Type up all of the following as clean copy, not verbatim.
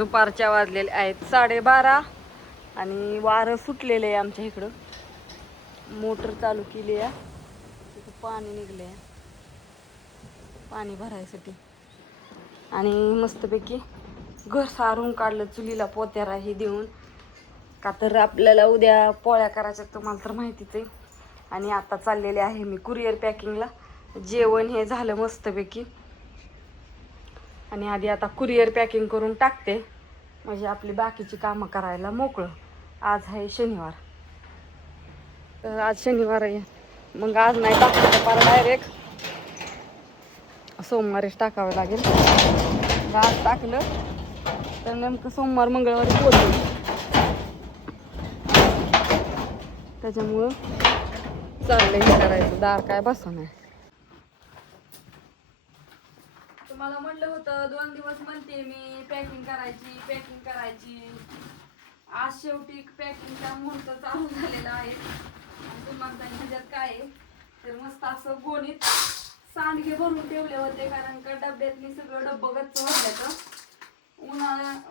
दुपारच्या वाजलेले आहेत 12:30 आणि वारं सुटलेलं आहे आमच्या इकडं. मोटर चालू केली आहे, तिथं पाणी निघले आहे पाणी भरायसाठी. आणि मस्तपैकी घर सारून काढलं, चुलीला पोत्यारा हे देऊन, का तर आपल्याला उद्या पोळ्या करायच्या तुम्हाला तर माहितीच आहे. आणि आता चाललेले आहे मी कुरिअर पॅकिंगला. जेवण हे झालं मस्तपैकी आणि आधी आता कुरिअर पॅकिंग करून टाकते म्हणजे आपली बाकीची कामं करायला मोकळं. आज आहे शनिवार, तर आज शनिवार आहे, मग आज नाही टाकलं तर पार डायरेक्ट सोमवारीच टाकावं लागेल. आज टाकलं तर नेमकं सोमवार मंगळवारी पोहोचेल, त्याच्यामुळं चाललंय हे करायचं. दार काय बसा नाही. तुम्हाला म्हटलं होतं 2 दिवस म्हणते मी पॅकिंग करायची. आज शेवटी पॅकिंगचा मुहूर्त चालू झालेला आहे. आणि तुम्हाला ह्याच्यात काय आहे तर मस्त असं गोणीत सांडगे भरून ठेवले होते, कारण का डब्यातली सगळं डब्बं गच्च भरल्याचं.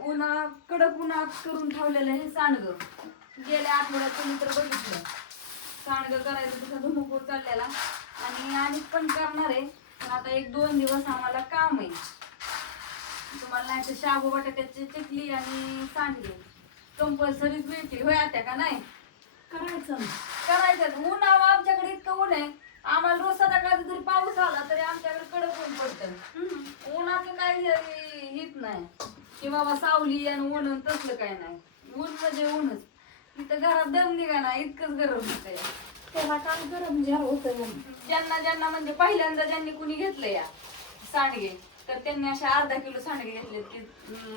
उन्हाळा कडक उन्हात करून ठेवलेलं हे सांडगं. गेल्या आठवड्यात तुम्ही तर बघितलं सांडगं करायचं तसं धुमकूर चाललेला. आणि पण करणार आहे, पण आता 1-2 दिवस आम्हाला काम आहे. तुम्हाला नाही तर शाबू बटाट्याची चकली आणि सांडगे कंपल्सरीच मिळतील. होय आता का नाही करायचं उन्हाळा आमच्याकडे इतकं ऊन आहे. आम्हाला रोज सकाळचा जरी पाऊस आला तरी आमच्याकडे कडक ऊन पडतं. उन्हाचं काही हित नाही की बाबा सावली आणि ऊन तसलं काय नाही. ऊन म्हणजे ऊनच. इथं घरात दम निघा ना इतकंच गरम होतंय. तेव्हा काय गरम झालं होतं. ज्यांना म्हणजे पहिल्यांदा ज्यांनी कुणी घेतलं या सांडगे तर त्यांनी अशा अर्धा किलो सांडगे घेतले की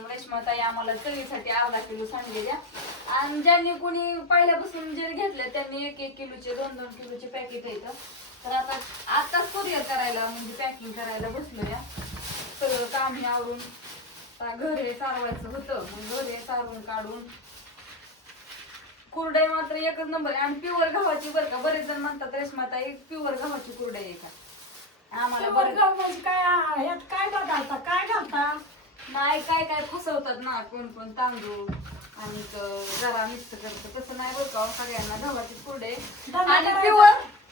रेश्माताई आम्हाला चवीसाठी अर्धा किलो सांडगे द्या. आणि ज्यांनी कुणी पहिल्यापासून जे घेतले त्यांनी 1-1 किलोचे 2-2 किलोचे पॅकेट येतं. तर आताच कुरिअर करायला म्हणजे पॅकिंग करायला बसलो या. सगळं काम हे आवरून घर हे सारवायचं होतं, मग घर हे सारून काढून. कुरडई मात्र एकच नंबर आहे आणि प्युअर गव्हाची बरं का. बरेच जण म्हणतात रेश्माताई प्युअर गव्हाची कुरडई आहे का. आम्हाला म्हणजे काय यात काय बघालता काय घालता नाही काय फसवतात ना कोण तांदूळ आणि जरा मिक्स करतं. तसं नाही बरं का, सगळ्यांना गव्हाची कुरडई आणि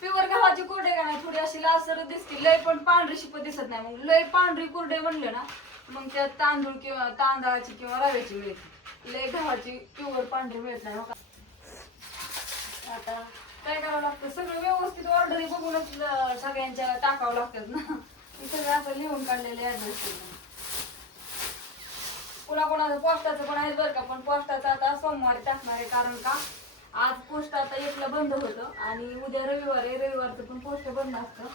प्युअर गव्हाची कुरडई का नाही थोडी अशी लालसर दिसते, लय पण पांढरी शिप दिसत नाही. मग लय पांढरी कुरडई म्हणलं ना मग त्यात तांदूळ किंवा तांदळाची किंवा रव्याची मिळते. लय गव्हाची प्युअर पांढरी मिळत नाही. आता काय करावं लागतं, सगळं व्यवस्थित ऑर्डर बघूनच सगळ्यांच्या टाकावं लागतात ना. मी सगळं असं लिहून काढलेले ऍड्रेस. कोणाचं पोस्टाचं पण आहे बरं का, पण पोस्टाचं आता सोमवारी टाकणार आहे. कारण का आज पोस्ट आता 1ला बंद होतं आणि उद्या रविवारचं पण पोस्ट बंद असतं.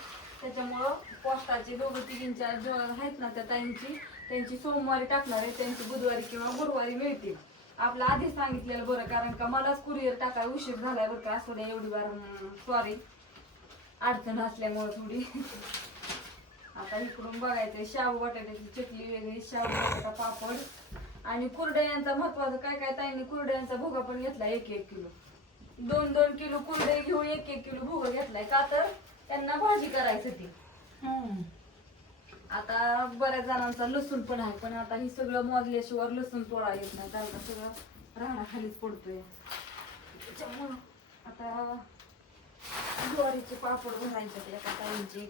त्याच्यामुळं पोस्टाचे 2-3 जो आहेत ना त्या त्यांची सोमवारी टाकणार आहे. त्यांची बुधवारी किंवा गुरुवारी मिळतील. आपलं आधीच सांगितलेलं बरं, कारण का मलाच कुरिअर टाकाय उशीर झालाय बरं का. असं नाही एवढी बार सॉरी, अडचण असल्यामुळे थोडी. आता इकडून बघायचंय शाबू बटाट्याची चकली वेगळी, शाबू बटाटा पापड आणि कुरडयांचा महत्वाचं काय ताईंनी कुरडयांचा भोगा पण घेतला 1-1 किलो. 2-2 किलो कुरडे घेऊन 1-1 किलो भोगा घेतलाय. का तर त्यांना भाजी करायसाठी. आता बऱ्याच जणांचा लसूण पण आहे, पण आता ही सगळं मोजल्याशिवाय लसूण तोडा येत नाही, कारण सगळं राहण्याखालीच पडतोय. त्याच्यामुळं आता ज्वारीचे पापड भरायचे एका ताईंचे,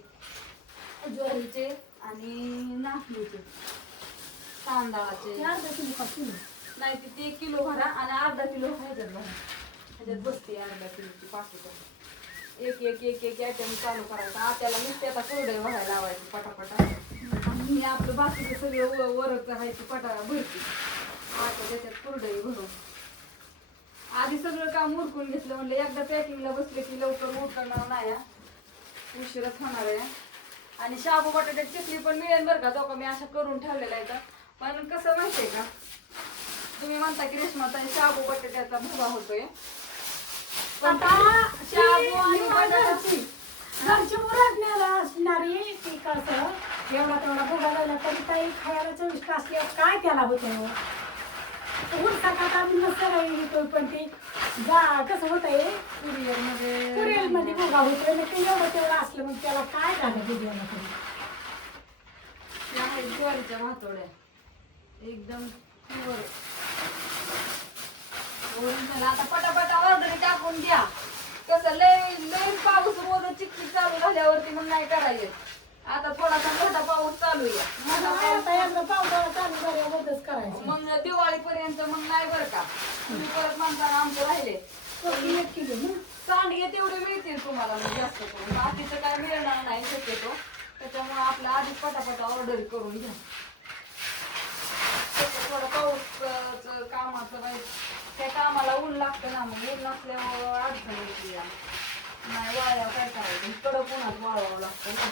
ज्वारीचे आणि नाचणीचे, तांदळाचे नाही ते 1 किलो भरा आणि अर्धा किलो ह्याच्यात भरा. ह्याच्यात बसते अर्धा किलोची पाकिट. एक आयटम चालू करायचा. आत्याला नुसते आता कुरडई भरायला लावायची पटापटा. मी आपलं बाकीचं सगळं वरच करायचं पटाला भरती. आता त्याच्यात कुरडई भरून आधी सगळं काम उरकून घेतलं. म्हणलं एकदा पॅकिंगला बसले की लवकर उरकणार नाही, उशीरच होणार आहे. आणि शाबू बटाट्याची चकली पण मिळेल बरं का. तो का मी अशा करून ठेवलेला आहे. पण कसं माहितीये का, तुम्ही म्हणता की रेश्माताई शाबू बटाट्याचा भुगा होतोय. आता शाबू आणि बटाट्याची घरची उरडण्याला असणारी ती कसं एवढा तेवढा भुगा लागला तरी काही खायला चविष्ट असल्यावर काय त्याला होतं. उरकाटात आम्ही मसाला येतोय, पण ती कसं होतंय कुरिअरमध्ये भुगा होतोय ना. ते एवढं तेवढं असलं मग त्याला काय झालं बुद्ध्याला तरी. ज्वारीच्या भातोड्या एकदम चला आता पटापटा ऑर्डर टाकून द्या. कसं लय लय पाऊस रोज चिकचिक चालू झाल्यावरती मग नाही करायचं. आता थोडासा मोठा पाऊस चालू आहे. आता एकदा पावसाळा चालू झाल्यावरच करायचं. मग दिवाळीपर्यंत मग नाही बरं का. तुम्ही परत म्हणताना आमचे राहिले. 1 किलो ना. सांडगे तेवढे मिळतील तुम्हाला मग जास्त करून. बाकीचं काय मिळणार नाही शक्यतो. त्याच्यामुळे आपल्या आधीच पटापटा ऑर्डर करून घ्या. तसं थोडं पाऊस कामाचं काही त्या कामाला ऊन लागतं ना. मग ऊन नसल्यामुळं अडचण येते या. नाही वाळल्यावर काय करायचं. कडक उन्हात वाळवावं लागतं ना.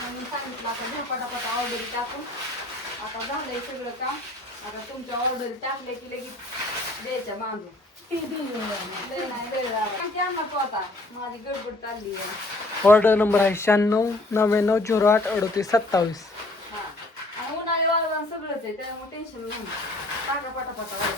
म्हणून सांगितलं आता घ्या पटापटा ऑर्डर टाकून. आता झालंय सगळं काम. आता तुमच्या ऑर्डर टाकले की लगेच द्यायच्या बांधून. ती दिली. लय नाही वेळ झाला. किती आणणार तू आता? माझी गडबड चालली आहे. ऑर्डर नंबर आहे 9699083827. हा आणि उन्हाळी वाळवण सगळंच आहे त्यामुळे टेन्शन नाही. टाका पटापटा ऑर्डर.